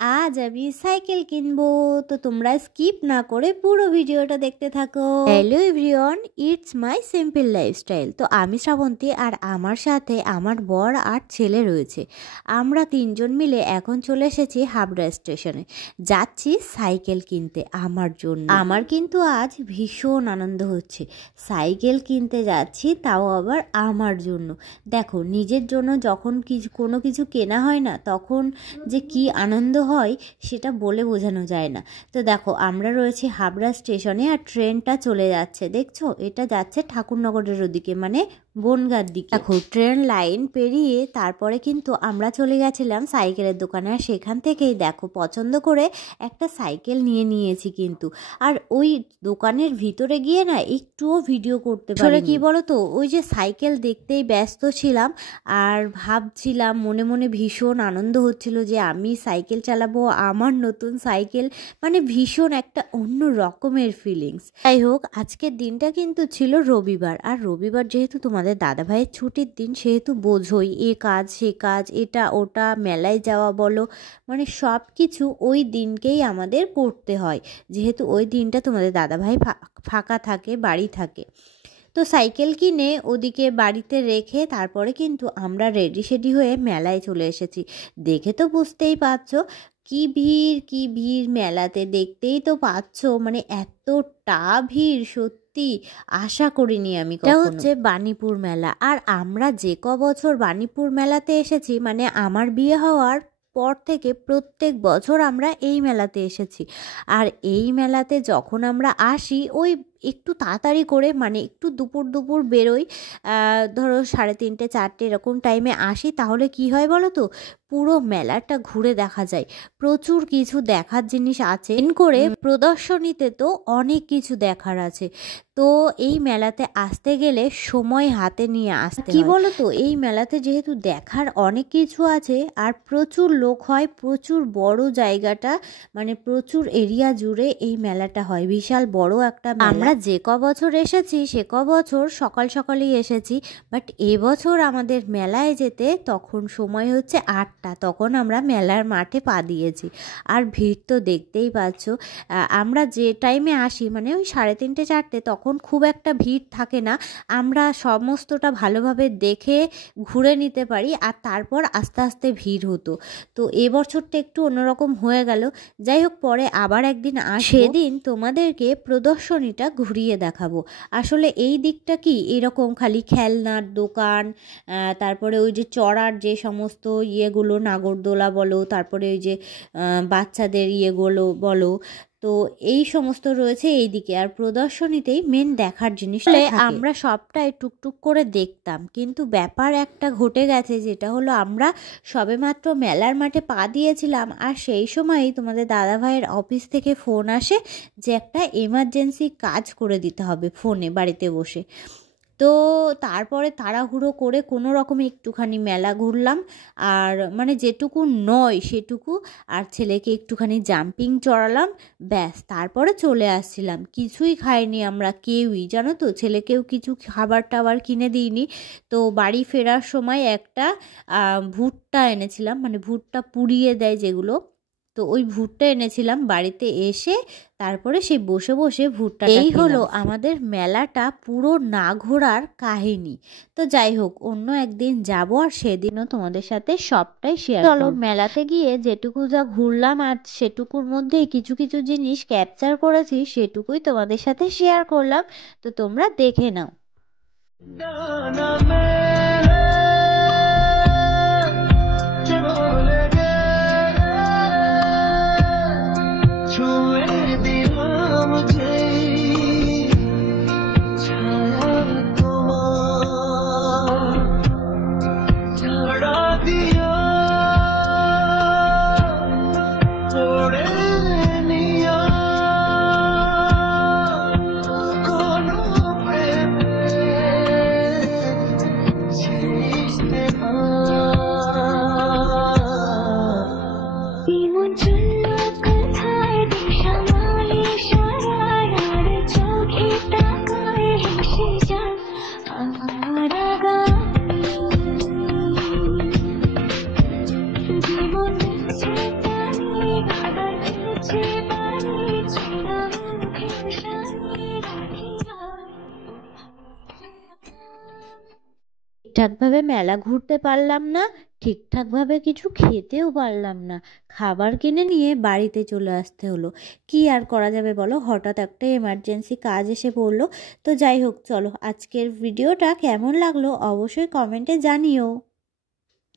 আজ আমি সাইকেল কিনবো, তো তোমরা স্কিপ না করে পুরো ভিডিওটা দেখতে থাকো। Hello everyone, it's my simple lifestyle. তো আমি শ্রাবন্তী আর আমার সাথে আমার বর আর ছেলে রয়েছে। আমরা তিনজন মিলে এখন চলে এসেছি হাবড়া স্টেশনে, যাচ্ছি সাইকেল কিনতে আমার জন্য। আমার কিন্তু আজ ভীষণ আনন্দ হচ্ছে, সাইকেল কিনতে যাচ্ছি, তাও আবার আমার জন্য। দেখো, নিজের জন্য যখন কোনো কিছু কেনা হয় না, তখন যে কি আনন্দ হয় সেটা বলে বোঝানো যায় না। তো দেখো, আমরা রয়েছি হাবড়া স্টেশনে আর ট্রেনটা চলে যাচ্ছে, দেখছো এটা যাচ্ছে ঠাকুরনগরের ওদিকে, মানে বনগাঁর দিকে। দেখো, ট্রেন লাইন পেরিয়ে তারপরে কিন্তু আমরা চলে গেছিলাম সাইকেলের দোকানে, আর সেখান থেকেই দেখো পছন্দ করে একটা সাইকেল niye নিয়েছি কিন্তু। আর ওই দোকানের ভিতরে গিয়ে না একটুও ভিডিও করতে পারি। কি বলো তো, ওই যে সাইকেল দেখতেই ব্যস্ত ছিলাম আর ভাবছিলাম, মনে মনে ভীষণ আনন্দ হচ্ছিল যে আমি সাইকেল চালাবো, আমার নতুন সাইকেল, মানে ভীষণ একটা অন্য রকমের ফিলিংস। যাই হোক, আজকের দিনটা কিন্তু ছিল রবিবার, আর রবিবার যেহেতু তোমাদের দাদাভাইয়ের ছুটির দিন, সেহেতু বোঝোই এ কাজ সে কাজ, এটা ওটা, মেলায় যাওয়া বলো, মানে সব কিছু ওই দিনকেই আমাদের করতে হয়, যেহেতু ওই দিনটা তোমাদের দাদাভাই ফাঁকা থাকে, বাড়ি থাকে। তো সাইকেল কিনে ওদিকে বাড়িতে রেখে তারপরে কিন্তু আমরা রেডি সেডি হয়ে মেলায় চলে এসেছি। দেখে তো বুঝতেই পারছো কি ভিড় মেলাতে, দেখতেই তো পাচ্ছ, মানে এতটা ভিড় সত্যি আশা করিনি আমি। এটা হচ্ছে বাণীপুর মেলা, আর আমরা যে বছর বাণীপুর মেলাতে এসেছি, মানে আমার বিয়ে হওয়ার পর থেকে প্রত্যেক বছর আমরা এই মেলাতে এসেছি। আর এই মেলাতে যখন আমরা আসি, ওই একটু তাড়াতাড়ি করে, মানে একটু দুপুর বেরোই, ধরো 3:30 4টে এরকম টাইমে আসি, তাহলে কি হয় বলো তো, পুরো মেলাটা ঘুরে দেখা যায়, প্রচুর কিছু দেখার জিনিস আছে। করে প্রদর্শনীতে তো অনেক কিছু দেখার আছে। তো এই মেলাতে আসতে গেলে সময় হাতে নিয়ে আসতে, কি বলো তো, এই মেলাতে যেহেতু দেখার অনেক কিছু আছে আর প্রচুর লোক হয়, প্রচুর বড় জায়গাটা, মানে প্রচুর এরিয়া জুড়ে এই মেলাটা হয়, বিশাল বড় একটা মেলা। আমরা যে বছর এসেছি সে বছর সকাল সকালেই এসেছি, বাট এবছর আমাদের মেলায় যেতে তখন সময় হচ্ছে 8টা, তখন আমরা মেলার মাঠে পা দিয়েছি। আর ভিড় তো দেখতেই পাচ্ছ, আমরা যে টাইমে আসি, মানে ওই 3:30 4টে, তখন খুব একটা ভিড় থাকে না, আমরা সমস্তটা ভালোভাবে দেখে ঘুরে নিতে পারি, আর তারপর আস্তে আস্তে ভিড় হতো। তো এবছরটা একটু অন্যরকম হয়ে গেল। যাই হোক, পরে আবার একদিন সেদিন তোমাদেরকে প্রদর্শনীটা ঘুরিয়ে দেখাবো। আসলে এই দিকটা কি এরকম খালি খেলনার দোকান, তারপরে ওই যে চড়ার যে সমস্ত ইয়েগুলো, নাগরদোলা বলো, তারপরে ওই যে বাচ্চাদের ইয়েগুলো বলো, তো এই সমস্ত রয়েছে এই দিকে। আর প্রদর্শনীতেই মেন দেখার জিনিস, আমরা সবটাই টুকটুক করে দেখতাম, কিন্তু ব্যাপার একটা ঘটে গেছে, যেটা হলো আমরা সবেমাত্র মেলার মাঠে পা দিয়েছিলাম, আর সেই সময়ই তোমাদের দাদাভাইয়ের অফিস থেকে ফোন আসে যে একটা এমার্জেন্সি কাজ করে দিতে হবে ফোনে, বাড়িতে বসে। তো তারপরে তাড়াহুড়ো করে কোনো রকমে একটুখানি মেলা ঘুরলাম, আর মানে যেটুকু নয় সেটুকু, আর ছেলেকে একটুখানি জাম্পিং চড়ালাম, ব্যাস, তারপরে চলে আসছিলাম। কিছুই খাইনি আমরা কেউই, জানো তো, ছেলেকেও কিছু খাবার টাবার কিনে দিইনি। তো বাড়ি ফেরার সময় একটা ভুট্টা এনেছিলাম, মানে ভুট্টা পুড়িয়ে দেয় যেগুলো, তো ওই ভুট্টা এনেছিলাম, বাড়িতে এসে তারপরে সেই বসে বসে ভুট্টা। এই হলো আমাদের মেলাটা পুরো না ঘোরার কাহিনী। তো যাই হোক, অন্য একদিন যাব, আর সেদিনও তোমাদের সাথে সবটাই শেয়ার করব। চলো, মেলাতে গিয়ে যেটুকু যা ঘুরলাম আর সেটুকুর মধ্যেই কিছু কিছু জিনিস ক্যাপচার করেছি, সেটুকুই তোমাদের সাথে শেয়ার করলাম, তো তোমরা দেখে নাও। ঠিকঠাকভাবে মেলা ঘুরতে পারলাম না, ঠিকঠাকভাবে কিছু খেতেও পারলাম না, খাবার কিনে নিয়ে বাড়িতে চলে আসতে হলো। কি আর করা যাবে বলো, হঠাৎ একটা এমার্জেন্সি কাজ এসে পড়লো। তো যাই হোক, চলো আজকের ভিডিওটা কেমন লাগলো অবশ্যই কমেন্টে জানিও।